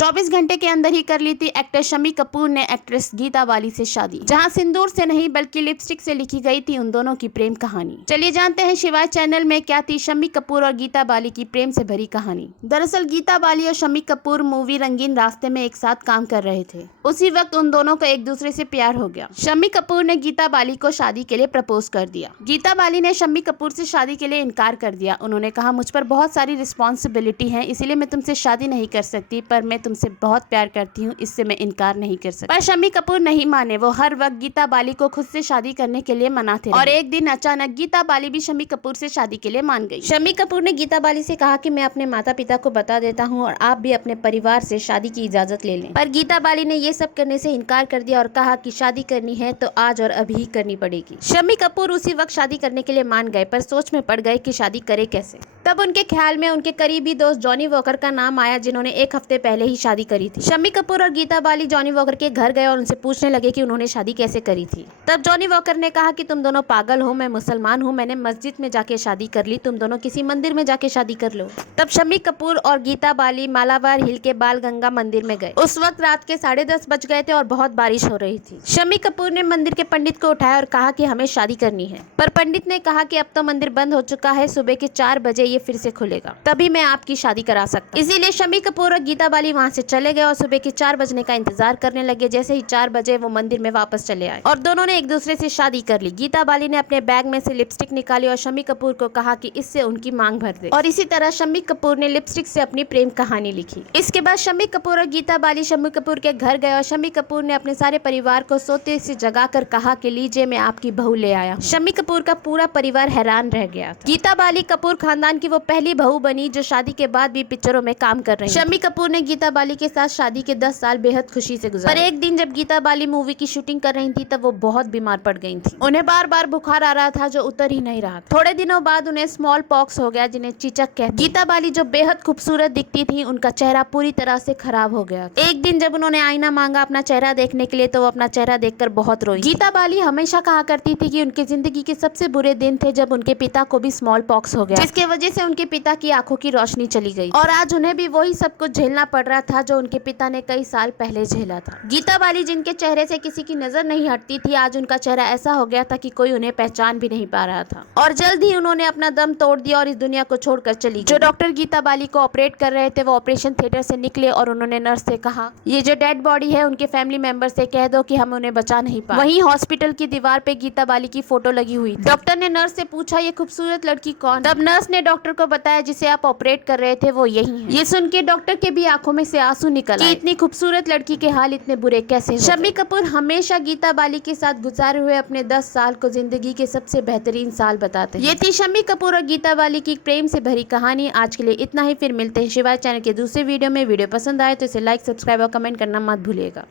24 घंटे के अंदर ही कर ली थी एक्टर शम्मी कपूर ने एक्ट्रेस गीता बाली से शादी, जहां सिंदूर से नहीं बल्कि लिपस्टिक से लिखी गई थी उन दोनों की प्रेम कहानी। चलिए जानते हैं शिवाय चैनल में क्या थी शम्मी कपूर और गीता बाली की प्रेम से भरी कहानी। दरअसल गीता बाली और शम्मी कपूर मूवी रंगीन रास्ते में एक साथ काम कर रहे थे। उसी वक्त उन दोनों को एक दूसरे से प्यार हो गया। शम्मी कपूर ने गीता बाली को शादी के लिए प्रपोज कर दिया। गीता बाली ने शम्मी कपूर से शादी के लिए इनकार कर दिया। उन्होंने कहा, मुझ पर बहुत सारी रिस्पॉन्सिबिलिटी है, इसीलिए मैं तुमसे शादी नहीं कर सकती, पर मैं तुमसे बहुत प्यार करती हूँ, इससे मैं इनकार नहीं कर सकती। पर शम्मी कपूर नहीं माने। वो हर वक्त गीता बाली को खुद से शादी करने के लिए मनाते रहे और एक दिन अचानक गीता बाली भी शम्मी कपूर से शादी के लिए मान गई। शम्मी कपूर ने गीता बाली से कहा कि मैं अपने माता पिता को बता देता हूँ और आप भी अपने परिवार से शादी की इजाजत ले लें। पर गीता बाली ने ये सब करने से इनकार कर दिया और कहा कि शादी करनी है तो आज और अभी ही करनी पड़ेगी। शम्मी कपूर उसी वक्त शादी करने के लिए मान गए, पर सोच में पड़ गए कि शादी करे कैसे। तब उनके ख्याल में उनके करीबी दोस्त जॉनी वॉकर का नाम आया, जिन्होंने एक हफ्ते पहले ही शादी करी थी। शम्मी कपूर और गीता बाली जॉनी वॉकर के घर गए और उनसे पूछने लगे कि उन्होंने शादी कैसे करी थी। तब जॉनी वॉकर ने कहा कि तुम दोनों पागल हो, मैं मुसलमान हूँ, मैंने मस्जिद में जाके शादी कर ली, तुम दोनों किसी मंदिर में जाके शादी कर लो। तब शम्मी कपूर और गीता बाली मालाबार हिल के बाल गंगा मंदिर में गए। उस वक्त रात के 10:30 बज गए थे और बहुत बारिश हो रही थी। शम्मी कपूर ने मंदिर के पंडित को उठाया और कहा कि हमें शादी करनी है, पर पंडित ने कहा कि अब तो मंदिर बंद हो चुका है, सुबह के 4 बजे ये फिर से खुलेगा, तभी मैं आपकी शादी करा सकता। इसीलिए शम्मी कपूर और गीता बाली वहाँ से चले गए और सुबह के 4 बजने का इंतजार करने लगे। जैसे ही 4 बजे वो मंदिर में वापस चले आए और दोनों ने एक दूसरे से शादी कर ली। गीता बाली ने अपने बैग में से लिपस्टिक निकाली और शम्मी कपूर को कहा कि इससे उनकी मांग भर दे, और इसी तरह शम्मी कपूर ने लिपस्टिक से अपनी प्रेम कहानी लिखी। इसके बाद शम्मी कपूर और गीता बाली शम्मी कपूर के घर गए और शम्मी कपूर ने अपने सारे परिवार को सोते से जगाकर कहा कि लीजिए मैं आपकी बहू ले आया हूँ। शम्मी कपूर का पूरा परिवार हैरान रह गया। गीता बाली कपूर खानदान की वो पहली बहू बनी जो शादी के बाद भी पिक्चरों में काम कर रही है। शम्मी कपूर ने गीता बाली के साथ शादी के 10 साल बेहद खुशी से गुजारे। पर एक दिन जब गीता बाली मूवी की शूटिंग कर रही थी तब वो बहुत बीमार पड़ गई थी। उन्हें बार बार बुखार आ रहा था जो उतर ही नहीं रहा था। थोड़े दिनों बाद उन्हें स्मॉल पॉक्स हो गया, जिन्हें चीचक कहते हैं। गीता बाली जो बेहद खूबसूरत दिखती थी, उनका चेहरा पूरी तरह से खराब हो गया। एक दिन जब उन्होंने आईना मांगा अपना चेहरा देखने के लिए तो वो अपना चेहरा देखकर बहुत रोई। गीता बाली हमेशा कहा करती थी कि उनकी जिंदगी के सबसे बुरे दिन थे जब उनके पिता को भी स्मॉल पॉक्स हो गया, जिसके वजह से उनके पिता की आंखों की रोशनी चली गई और आज उन्हें भी वही सब कुछ झेलना पड़ रहा था जो उनके पिता ने कई साल पहले झेला था। गीता बाली जिनके चेहरे से किसी की नजर नहीं हटती थी, आज उनका चेहरा ऐसा हो गया था कि कोई उन्हें पहचान भी नहीं पा रहा था और जल्द ही उन्होंने अपना दम तोड़ दिया और इस दुनिया को छोड़कर चली गई। जो डॉक्टर गीता बाली को ऑपरेट कर रहे थे वो ऑपरेशन थिएटर से निकले और उन्होंने नर्स से कहा, ये जो डेड बॉडी है उनके फैमिली मेंबर से कह दो कि हम उन्हें बचा नहीं पाए। वहीं हॉस्पिटल की दीवार पे गीता बाली की फोटो लगी हुई थी। डॉक्टर ने नर्स से पूछा, ये खूबसूरत लड़की कौन? तब नर्स ने डॉक्टर को बताया, जिसे आप ऑपरेट कर रहे थे वो यही है। ये सुन के डॉक्टर के भी आंखों में से आंसू निकल आए। इतनी खूबसूरत लड़की के हाल इतने बुरे कैसे? शम्मी कपूर हमेशा गीता बाली के साथ गुजारे हुए अपने 10 साल को जिंदगी के सबसे बेहतरीन साल बताते हैं। ये थी शम्मी कपूर और गीता बाली की प्रेम से भरी कहानी। आज के लिए इतना ही, फिर मिलते हैं शिवाय चैनल के दूसरे वीडियो में। वीडियो पसंद आए तो इसे लाइक, सब्सक्राइब और कमेंट करना मत भूलिएगा।